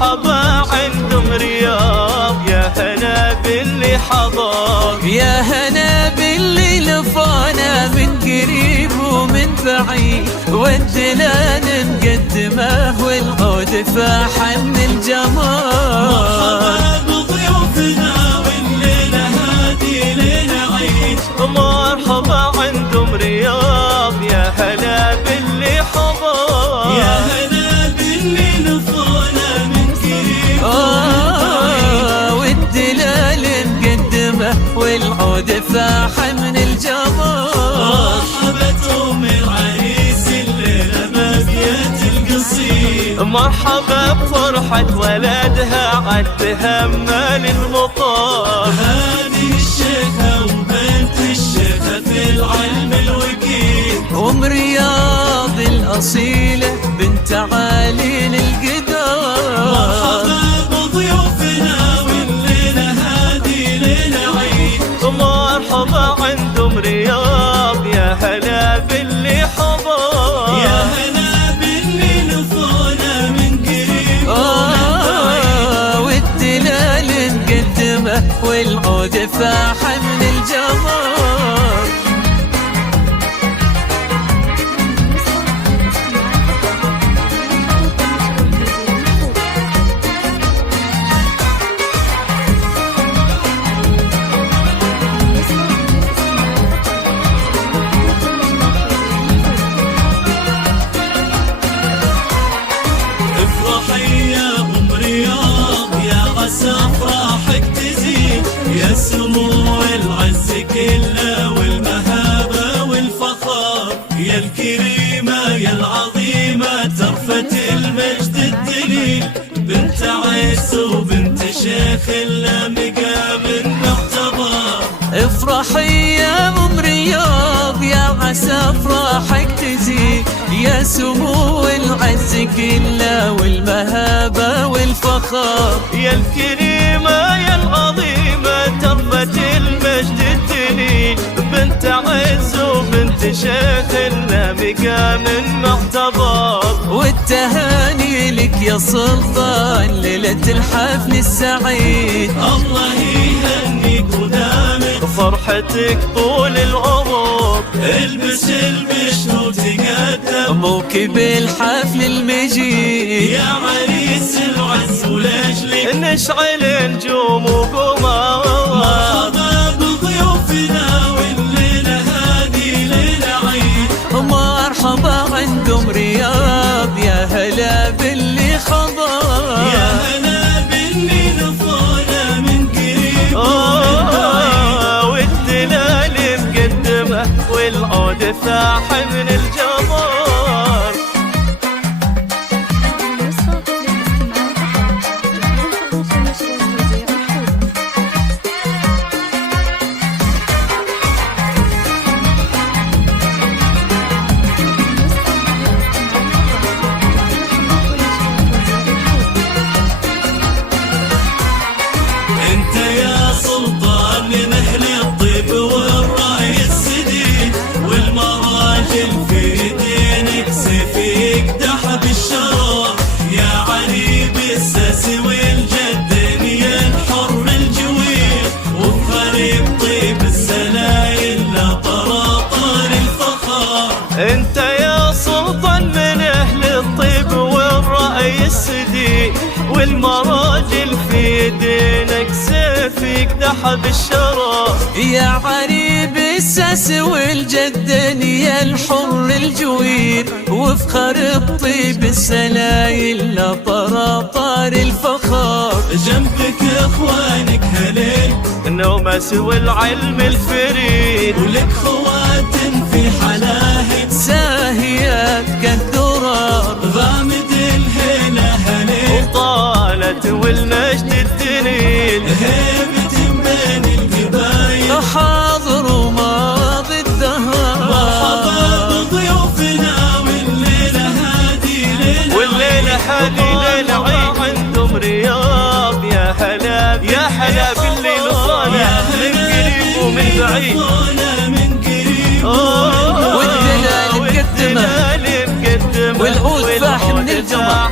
مرحبا عندهم رياض، يا هلا باللي حضر، يا هلا باللي لفانا من قريب ومن بعيد، والدلال مقدمه والعود فاح من الجمال. مرحبا بضيوفنا والليلة هادي ليلة عيد، مرحبا عندهم رياض، يا هلا باللي حضر، يا هلا باللي لفانا من قريب والدلال مقدمه والعود فاح من الجمال. مرحبا العريس الليلة بابية القصيد، مرحبا بفرحة ولدها عالتهمل المطار، هذه الشيخة وبنت الشيخة في العلم الوكيل، ام رياض الأصيلة بنت عالي القدار. مرحبا بضيوفنا والليلة هذه ليلة عيد، مرحبا عندهم رياض، يا هلا باللي حضر، يا هلا باللي لفونا من قريب والدلال مقدمه والعود فاح من الجمال. أفراحك تزيد، يا سمو العز كله والمهابة والفخار، يا الكريمة يا العظيمة ترفة المجد الدليل، بنت عيس وبنت شيخ إلا مقام معتبر. افرحي يا ام رياض يا عسى افراحك تزيد، يا سمو العز كله والمهابة والفخار، يا الكريمة يا العظيمة تربت المجد الدليل، بنت عز وبنت شيخ لنا مقام معتبر. والتهاني لك يا سلطان ليلة الحفل السعيد، الله يهنيك ودامك فرحتك طول العمر، البس البشر وتقدم موكب الحفل المجيد، يا عريس العز ولجلك نشعل نجوم وقمر. مرحبا بضيوفنا والليلة هذه ليلة عيد، مرحبا عندهم رياض، يا هلا باللي خضر، يا هلا باللي لفونا من قريب والدلال مقدمه والعود فاح من الجمال. انت يا سلطان من اهل الطيب والراي السديد، والمراجل في دينك سيف يقدح بالشرار، يا علي بالساس والجدن يا الحر الجويل، وبخريب طيب السلايل لا طراطار الفخار. انت يا سلطان من اهل الطيب والراي السديد، والمراجل في دينك سيف يقدح بالشرف، يا عريب الساس والجدن يا الحر الجوير، وفخر الطيب السلايل لا طراطار الفخار. جنبك اخوانك هليل النومس والعلم الفريد، ولك خواتم في حلاهب ساهيات كالدرار، غامد الهيلة هليل وطالت والمجد الدليل، هيبة بين القبايل حاضر وماضي الدهر. مرحبا بضيوفنا والليلة هادي ليلة، والليلة هادي ليلة عيد، عندهم رياض، يا هلا يا هلا باللي لفانا من قريب ومن بعيد، والدلال مقدمه والعود فاح من الجمال.